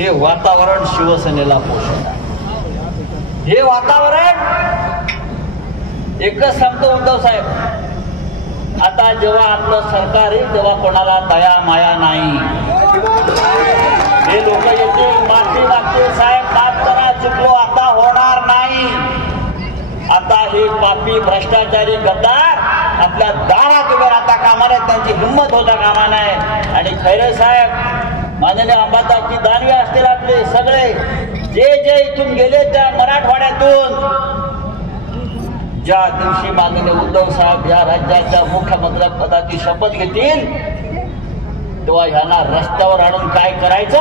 हे वातावरण शिवसेनेला पोषक आहे. हे वातावरण एकच सांगतो उद्धव साहेब, आता जेव्हा आपलं सरकार आहे तेव्हा कोणाला दया माया नाही. हे लोक येतील माफी मागतील, साहेब माफ करा चुकलो, आता होणार नाही. आता हे पापी भ्रष्टाचारी गद्दार आपल्या दारात उभे राहता कामा नये, त्यांची हिंमत होता कामा नये. आणि खैरे साहेब, माननीय अंबादासजी दानवे असतील आपले सगळे, जे इथून गेले त्या मराठवाड्यातून, ज्या दिवशी माननीय उद्धव साहेब या राज्याच्या मुख्यमंत्रिपदाची शपथ घेतील तेव्हा ह्यांना रस्त्यावर आणून काय करायचं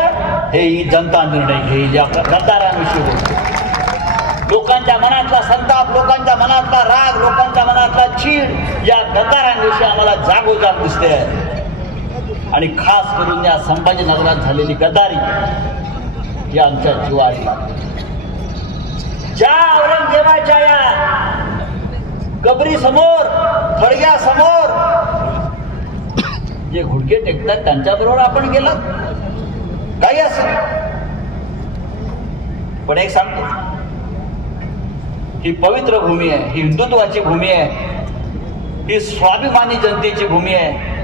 हे ही जनता निर्णय घेईल. या गद्दारांविषयी बोलतो. लोकांच्या मनातला संताप, लोकांच्या मनातला राग, लोकांच्या मनातला चीड या गद्दारांविषयी आम्हाला जागोजाग दिसते. आणि खास करून या संभाजीनगरात झालेली गद्दारी ही आमच्या जीवारी लागते. ज्या औरंगजेबाच्या या कबरी समोर, थडग्या समोर जे घुडके टेकतात त्यांच्याबरोबर आपण गेलात, काही असेल. पण एक सांगतो, ही पवित्र भूमी आहे, ही हिंदुत्वाची भूमी आहे, ही स्वाभिमानी जनतेची भूमी आहे.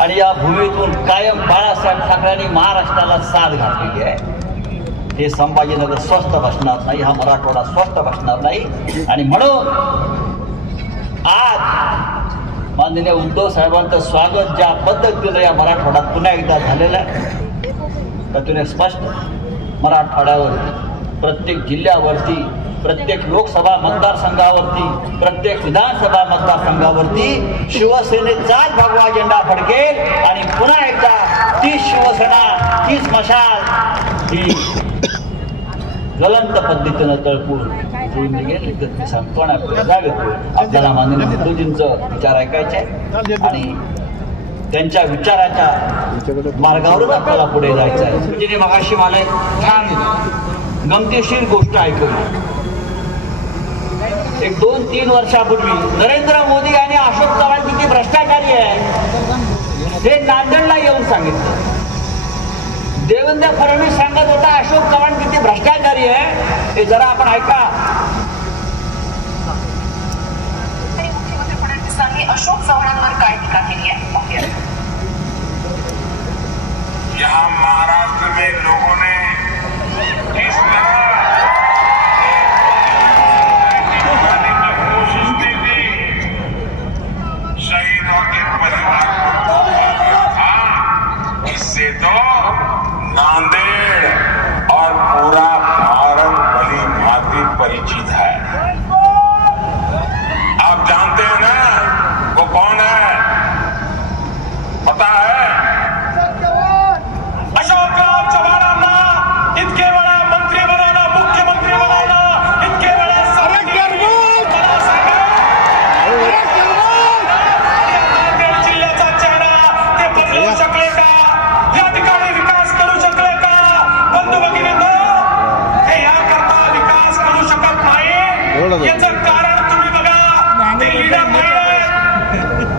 आणि या भूमीतून कायम बाळासाहेब ठाकरेंनी महाराष्ट्राला साथ घातलेली आहे. हे संभाजीनगर स्वस्थ बसणार नाही, हा मराठवाडा स्वस्थ बसणार नाही. आणि म्हणून आज माननीय उद्धव साहेबांचं स्वागत ज्या पद्धतीनं या मराठवाड्यात पुन्हा एकदा झालेलं आहे, त्यातून एक स्पष्ट मराठवाड्यावरती, प्रत्येक जिल्ह्यावरती, प्रत्येक लोकसभा मतदारसंघावरती, प्रत्येक विधानसभा मतदारसंघावरती शिवसेनेचाच भगवा झेंडा फडकेल. आणि पुन्हा एकदा ती शिवसेना, तीच मशाल ही ज्वलंत पद्धतीनं तळपूर सांगतो. आपल्याला माननीय मोदींचं विचार ऐकायचे आणि त्यांच्या विचाराच्या मार्गावरच आपल्याला पुढे जायचं आहे. म्हणजे मगाशी मला एक छान गमतीशीर गोष्ट ऐकवली. एक 2-3 वर्षापूर्वी नरेंद्र मोदी आणि अशोक चव्हाण किती भ्रष्टाचारी आहे हे नांदेडला येऊन सांगितलं. देवेंद्र फडणवीस सांगत होता अशोक चव्हाण किती भ्रष्टाचारी आहे, हे जरा आपण ऐका. मुख्यमंत्री फडणवीसांनी अशोक चव्हाणांवर काय टीका केली आहे? यहाँ महाराष्ट्र में लोगों ने इस तरह कोशिश की थी, शहीदों के परिवार को था, इससे तो नांदेड़ और पूरा भारत भली भांति परिचित है. आप जानते हैं ना वो कौन है? पता है? अशोकराव चव्हाणांना इतके वेळा मंत्री बनाना, मुख्यमंत्री बनाना, इतके वेळा नांदेड जिल्ह्याचा चेहरा ते बदलू शकले का? या ठिकाणी विकास करू शकले का? बंधू भगिनींनो, हे याकरता विकास करू शकत नाही याचं कारण तुम्ही बघा, ते लीडर नाही आहेत.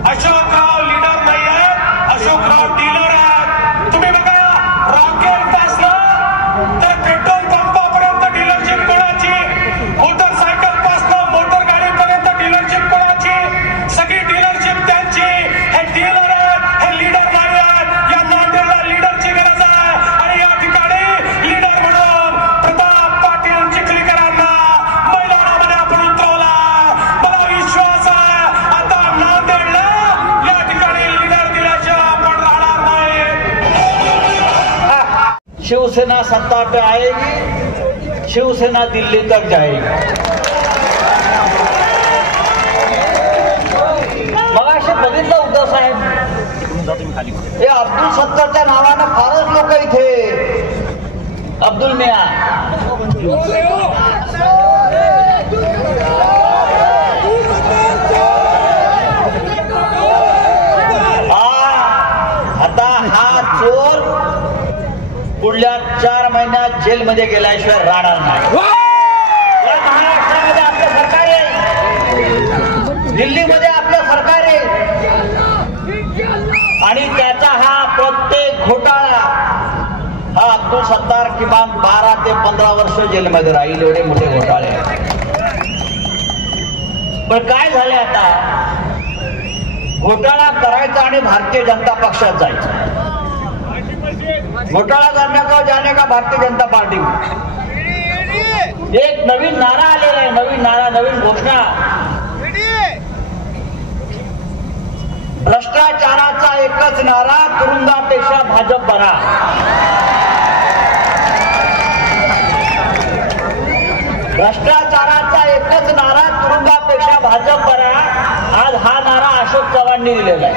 अशोकराव लीडर नाही आहेत, अशोकराव डीलर आहेत. तुम्ही बघा, रॉकेट पासनं तर पेट्रोल पंपापर्यंत डीलरशिप कोणाची, मोटरसायकल पासनं मोटर गाडीपर्यंत डीलरशिप कोणाची, सगळी डीलरशिप त्यांची. हे डीलर आहेत, हे लीडर नाही आहेत. या नांदेडला लीडरची गरज आहे. आणि या ठिकाणी लीडर म्हणून प्रताप पाटील चिखलीकरांना मैदानामध्ये आपण उतरवला. मला विश्वास आहे आता नांदेडला या ठिकाणी लीडर दिल्याशिवाय आपण राहणार नाही. शिवसेना सत्ता पे आएगी, शिवसेना दिल्ली तक जाएगी. मगाशी बघितलं उद्धव साहेब, हे अब्दुल सत्तारच्या नावानं फारच लोक इथे, अब्दुल मिया आता हा चोर पुढल्या 4 महिन्यात जेलमध्ये गेल्याशिवाय राहणार नाही. महाराष्ट्रामध्ये आपलं सरकार आहे, दिल्लीमध्ये आपलं सरकार आहे. आणि त्याचा हा प्रत्येक घोटाळा हा अब्दुल सत्तार किमान 12 ते 15 वर्ष जेलमध्ये राहील, एवढे मोठे घोटाळे आहेत. पण काय झाले आता, घोटाळा करायचा आणि भारतीय जनता पक्षात जायचं. घोटाळा करने को जाने का भारतीय जनता पार्टी. एक नवीन नारा आलेला आहे, नवीन नारा, नवीन घोषणा. भ्रष्टाचाराचा एकच नारा, तुरुंगापेक्षा भाजप बरा. भ्रष्टाचाराचा एकच नारा, तुरुंगापेक्षा भाजप बरा. आज हा नारा अशोक चव्हाणांनी दिलेला आहे.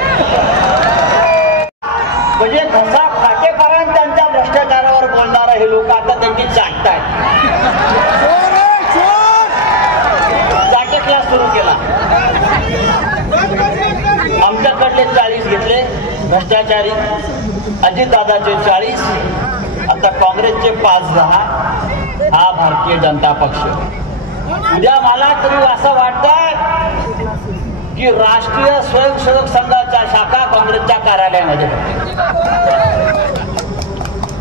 म्हणजे घसा फाटेपर्यंत त्यांच्या भ्रष्टाचारावर बोलणारे हे लोक आता त्यांची चाटतायत. चाटे क्लास सुरू केला. आमच्याकडले 40 घेतले भ्रष्टाचारी, अजितदादाचे 40, आता काँग्रेसचे 5-10. हा भारतीय जनता पक्ष. उद्या मला तरी असं वाटतंय की राष्ट्रीय स्वयंसेवक संघाच्या शाखा काँग्रेसच्या कार्यालयामध्ये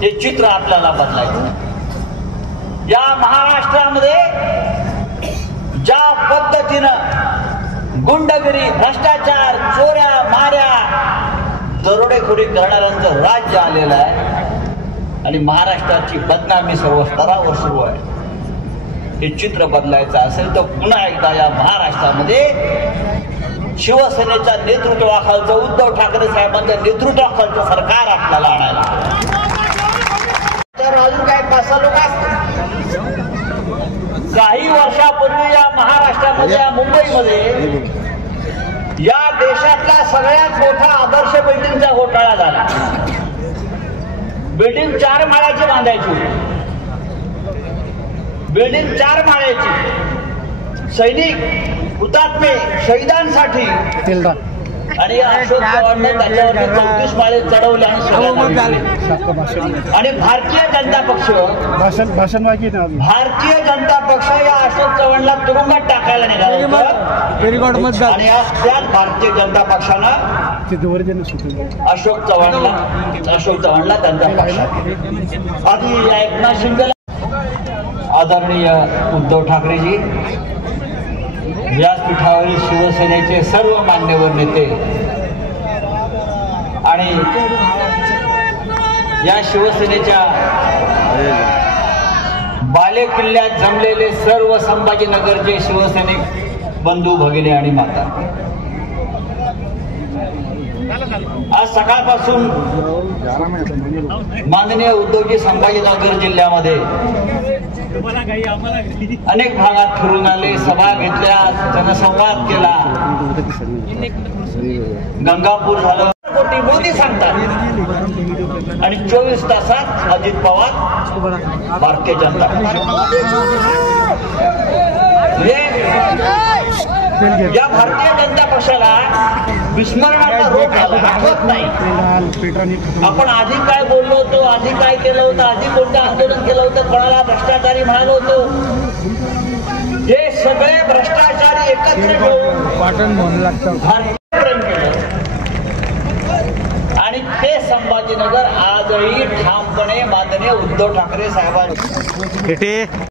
हे चित्र आपल्याला बदलायचं. या महाराष्ट्रामध्ये ज्या पद्धतीनं गुंडगिरी, भ्रष्टाचार, चोऱ्या माऱ्या, दरोडेखोरी करणाऱ्यांचं राज्य आलेलं आहे आणि महाराष्ट्राची बदनामी सर्व स्तरावर सुरू आहे. हे चित्र बदलायचं असेल तर पुन्हा एकदा या महाराष्ट्रामध्ये शिवसेनेच्या नेतृत्वाखालचं, उद्धव ठाकरे साहेबांच्या नेतृत्वाखालचं सरकार आपल्याला आणायला. तर अजून काही 5-6 लोक असतात. काही वर्षापूर्वी या महाराष्ट्रामध्ये, या मुंबईमध्ये या देशातला सगळ्यात मोठा आदर्श बिल्डिंगचा घोटाळा झाला. बिल्डिंग 4 माळ्याची बांधायची होती. बिल्डिंग 4 माळ्याची. सैनिक, हुतात्मे, शहीदांसाठी. आणि अशोक चव्हाणने त्याच्यावरती 34 माळे चढवले आणि भारतीय जनता पक्ष, भारतीय जनता पक्ष या अशोक चव्हाणला तुरुंगात टाकायला निघाला. आणि आज त्याच भारतीय जनता पक्षानं अशोक चव्हाणला त्यांच्या पक्षात. आधी एकनाथ शिंदे, आदरणीय उद्धव ठाकरेजी, व्यासपीठावरील शिवसेनेचे सर्व मान्यवर नेते आणि या शिवसेनेच्या बालेकिल्ल्यात जमलेले सर्व संभाजीनगरचे शिवसैनिक बंधू, भगिनी आणि माता, आज सकाळपासून माननीय उद्धवजी संभाजीनगर जिल्ह्यामध्ये अनेक भागात फिरून आले, सभा घेतल्या, जनसंवाद केला. गंगापूर झालं, कोटी मोदी सांगतात आणि 24 तासात अजित पवार भारतीय जनता या भारतीय जनता पक्षाला विस्मरणाचा रोग झाला, आठवत नाही आपण आधी काय बोललो होतो, आधी काय केलं होतं, आधी कोणतं आंदोलन केलं होतं, कोणाला भ्रष्टाचारी म्हणालो होतो. हे सगळे भ्रष्टाचारी एकत्र मिळून आणि ते संभाजीनगर आजही ठामपणे माननीय उद्धव ठाकरे साहेबांनी